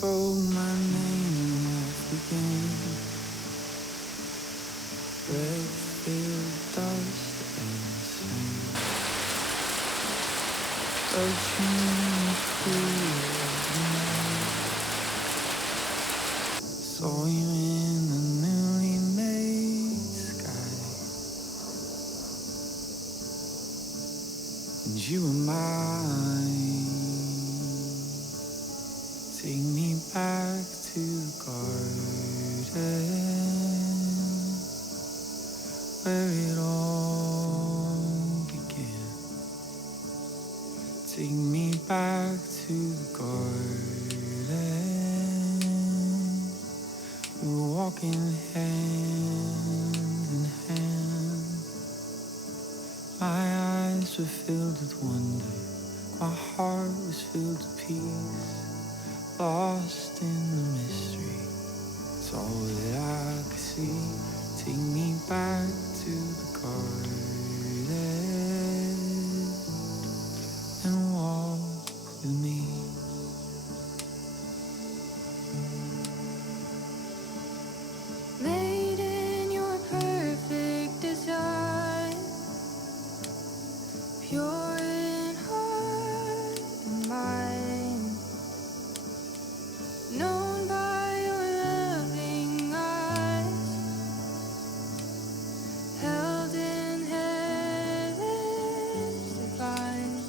spoke my name at the game. Red field dust and sand. Ocean cool night. Saw you in the newly made sky, and you were mine. Take me back to the garden where it all began. Take me back to the garden. We were walking hand in hand. My eyes were filled with wonder. My heart was filled with peace. Lost in the mystery, it's all that I could see. Take me back to the garden and walk with me. Made in your perfect design, pure in heart and mind. Known by your loving eyes, held in heaven's divine,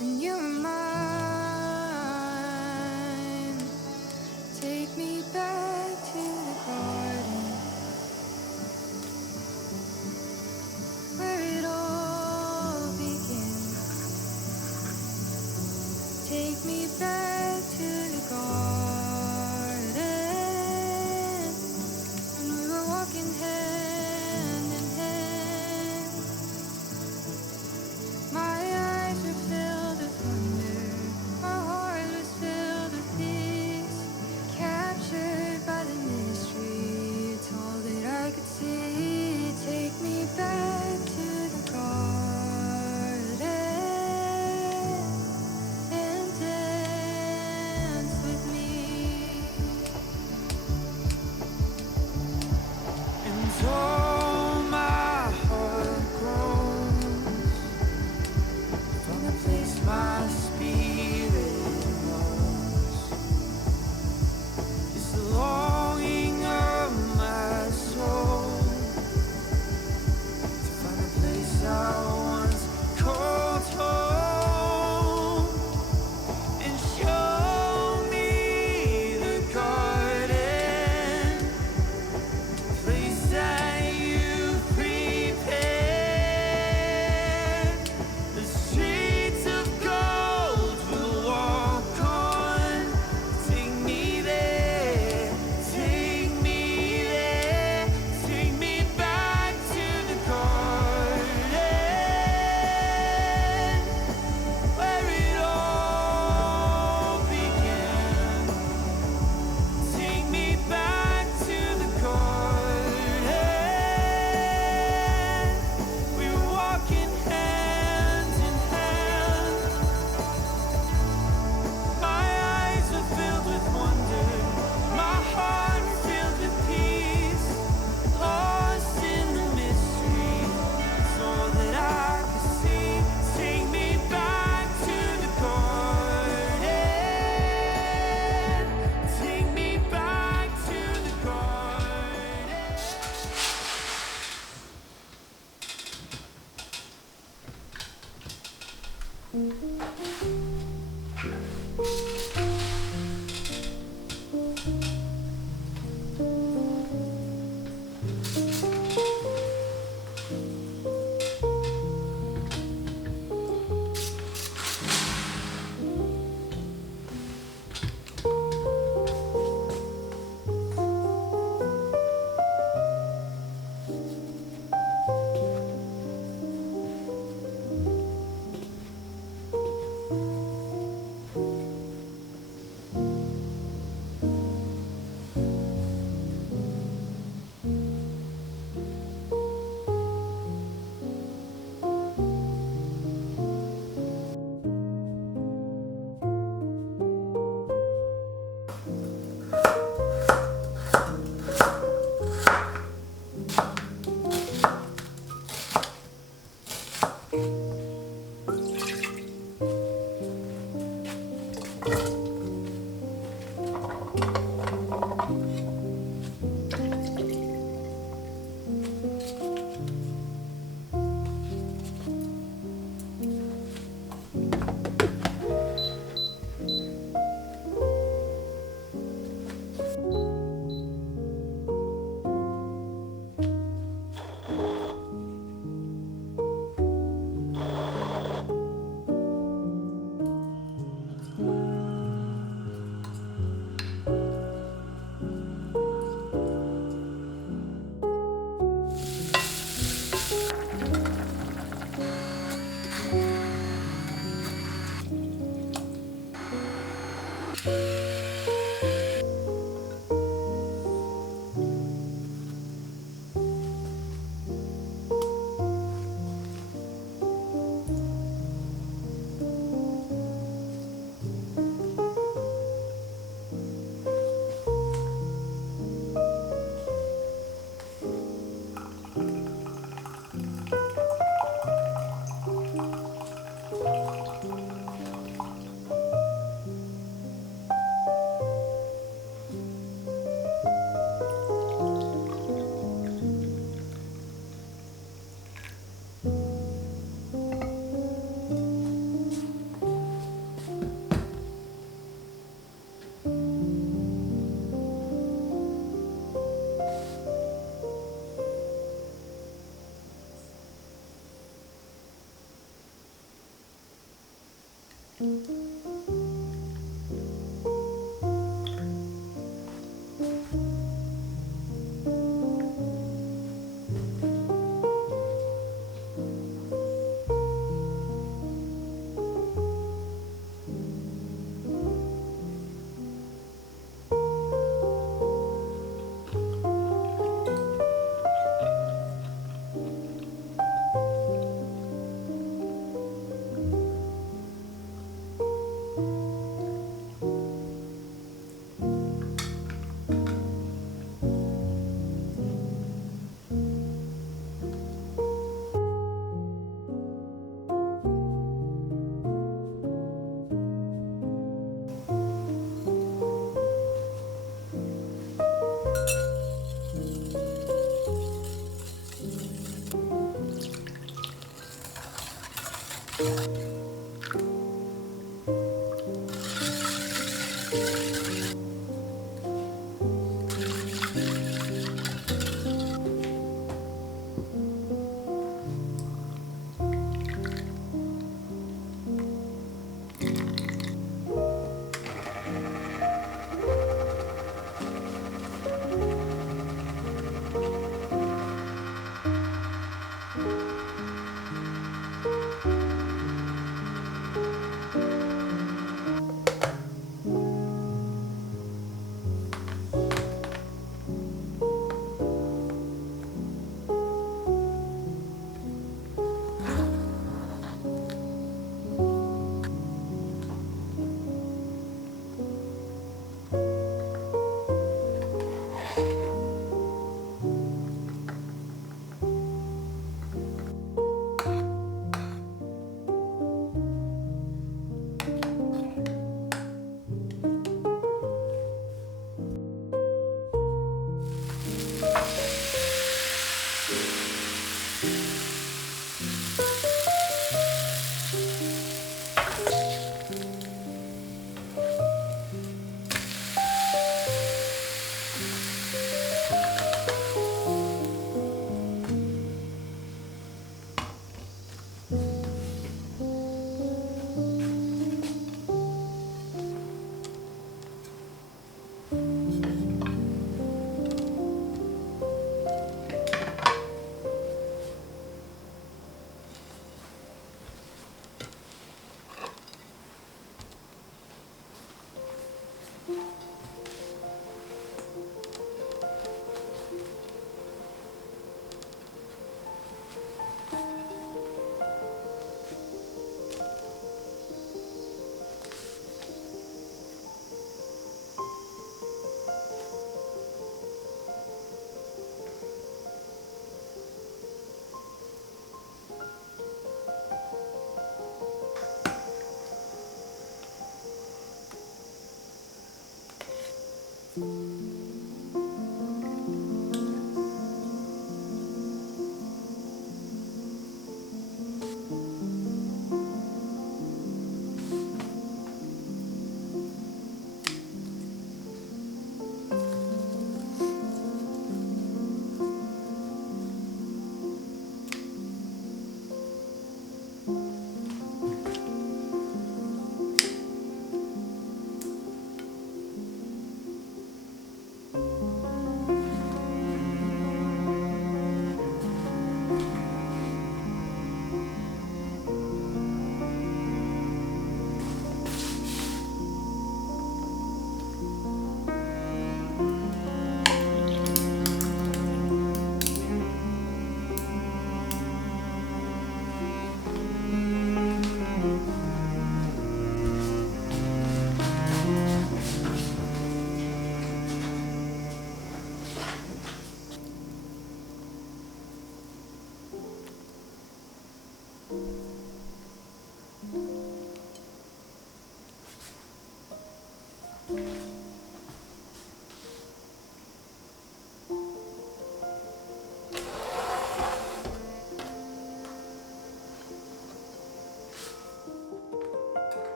and you're mine. Take me back to the garden where it all began. Take me back to the garden, and we were walking hand in hand. My eyes were filled with wonder, my heart was filled with peace. Captured by the mystery, it's all that I could see. Take me back to the garden and dance with me. And oh, my heart grows from the place my spirit knows. It's the longing of my soul to find a place I once called home, and show me the garden, place that you prepared. The streets of gold we'll walk on. Take me there, take me there, take me back to the garden where it all began. Take me back to the garden. We were walking hand in hand. My eyes were filled with wonder, my heart filled with peace. Lost in the mystery, it's all that I could see. Take me back to the garden. Take me back to the garden.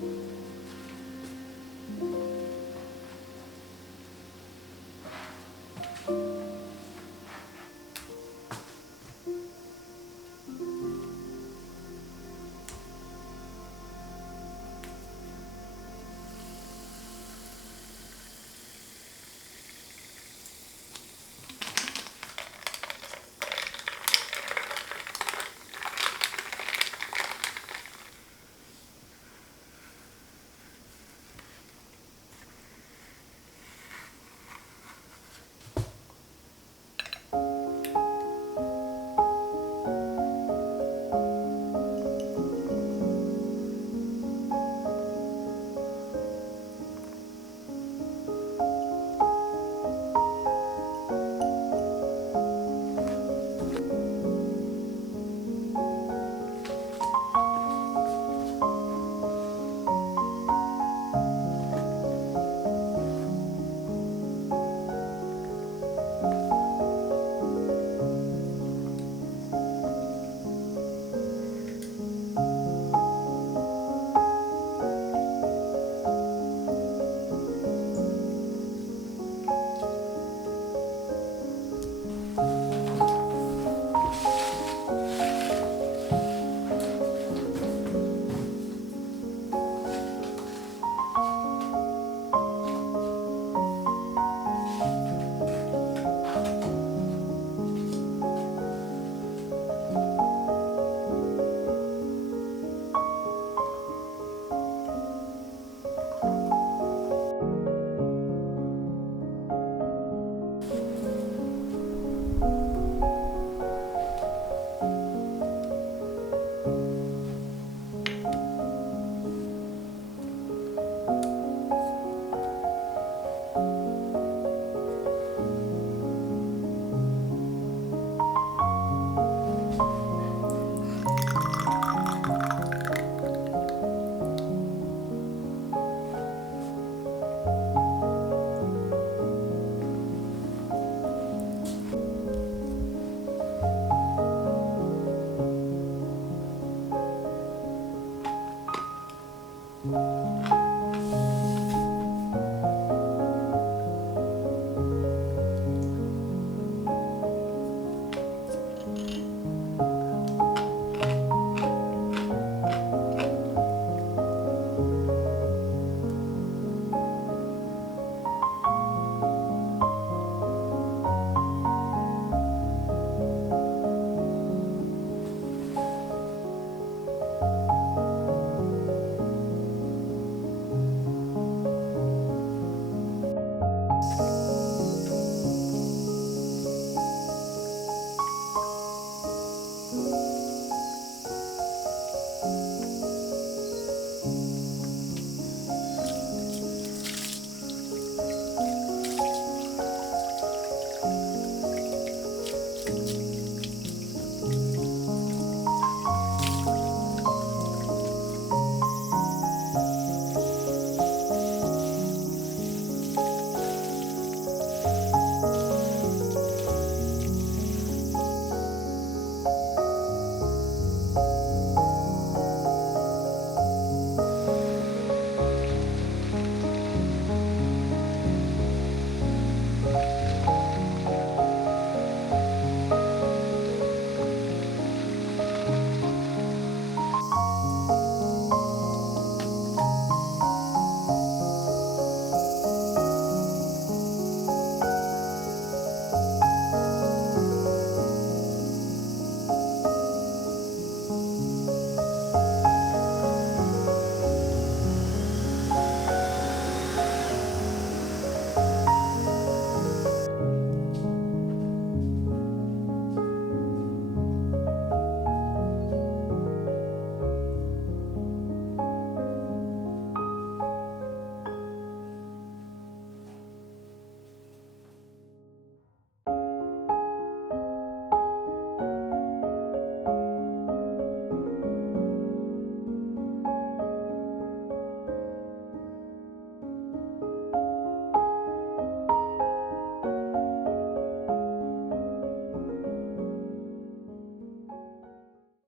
「